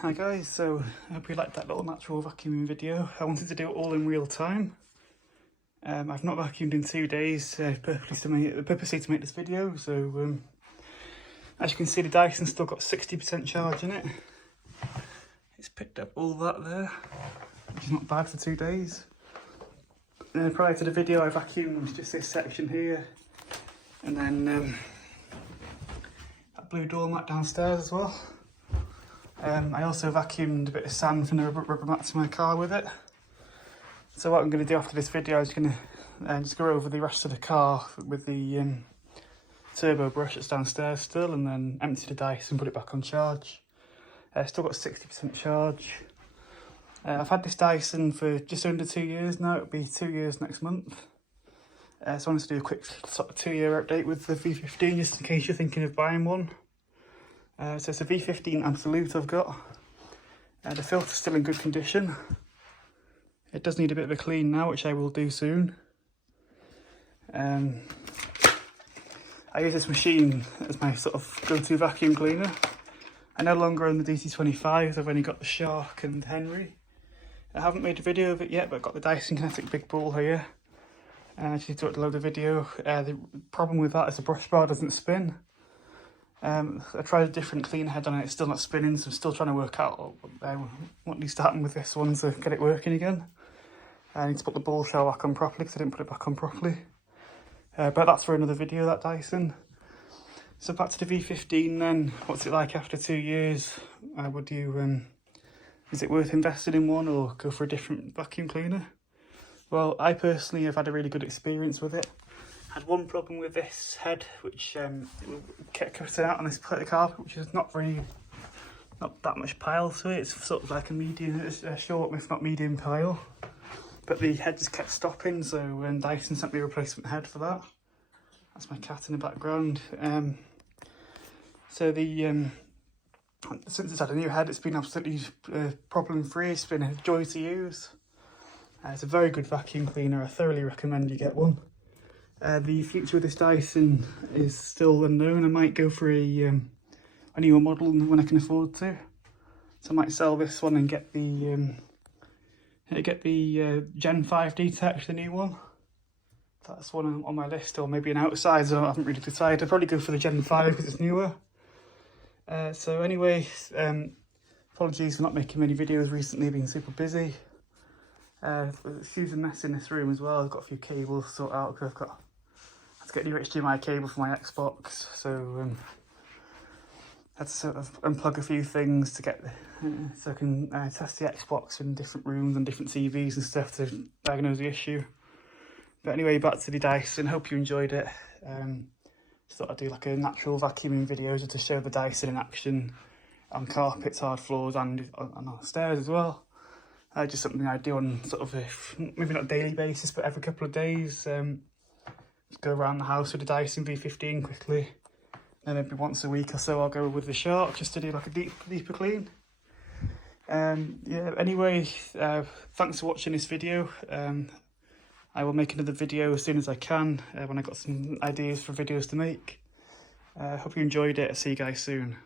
Hi guys, so I hope you liked that little natural vacuuming video. I wanted to do it all in real time. I've not vacuumed in 2 days, purposely to make this video, so as you can see the Dyson's still got 60% charge in it. It's picked up all that there, which is not bad for 2 days. Prior to the video I vacuumed just this section here, and then that blue doormat downstairs as well. I also vacuumed a bit of sand from the rubber mat to my car with it. So what I'm going to do after this video is going to just go over the rest of the car with the turbo brush that's downstairs still, and then empty the Dyson and put it back on charge. Still got 60% charge. I've had this Dyson for just under 2 years now. It'll be 2 years next month. So I wanted to do a quick sort of 2-year update with the V15 just in case you're thinking of buying one. So it's a V15 Absolute I've got. The filter's still in good condition. It does need a bit of a clean now, which I will do soon. I use this machine as my sort of go-to vacuum cleaner. I no longer own the DC25s, I've only got the Shark and Henry. I haven't made a video of it yet, but I've got the Dyson Kinetic Big Ball here. I just need to upload the video. The problem with that is the brush bar doesn't spin. I tried a different clean head on it, it's still not spinning, so I'm still trying to work out what needs to happen with this one to get it working again. I need to put the ball shell back on properly because I didn't put it back on properly. But that's for another video, that Dyson. So back to the V15 then. What's it like after 2 years? Is it worth investing in one or go for a different vacuum cleaner? Well, I personally have had a really good experience with it. Had one problem with this head, which kept cutting out on this plate of carpet, which is not that much pile to it. It's sort of like a medium, a short if not medium pile. But the head just kept stopping, so Dyson sent me a replacement head for that. That's my cat in the background. So since it's had a new head, it's been absolutely problem free. It's been a joy to use. It's a very good vacuum cleaner. I thoroughly recommend you get one. The future of this Dyson is still unknown. I might go for a newer model when I can afford to. So I might sell this one and get the Gen 5 Detect, the new one. That's one on my list, or maybe an outside, so I haven't really decided. I'd probably go for the Gen 5 because it's newer. So anyway, apologies for not making many videos recently, been super busy. There's a mess in this room as well. I've got a few cables to sort out because I had to get a new HDMI cable for my Xbox, so I had to sort of unplug a few things to get so I can test the Xbox in different rooms and different TVs and stuff to diagnose the issue. But anyway, back to the Dyson. Hope you enjoyed it. Just thought I'd do like a natural vacuuming video just to show the Dyson in action on carpets, hard floors, and on stairs as well. Just something I do on sort of maybe not a daily basis, but every couple of days. Just go around the house with the Dyson V15 quickly. Then maybe once a week or so I'll go with the Shark just to do like a deeper clean. Yeah, anyway, thanks for watching this video. I will make another video as soon as I can when I've got some ideas for videos to make. Hope you enjoyed it. I'll see you guys soon.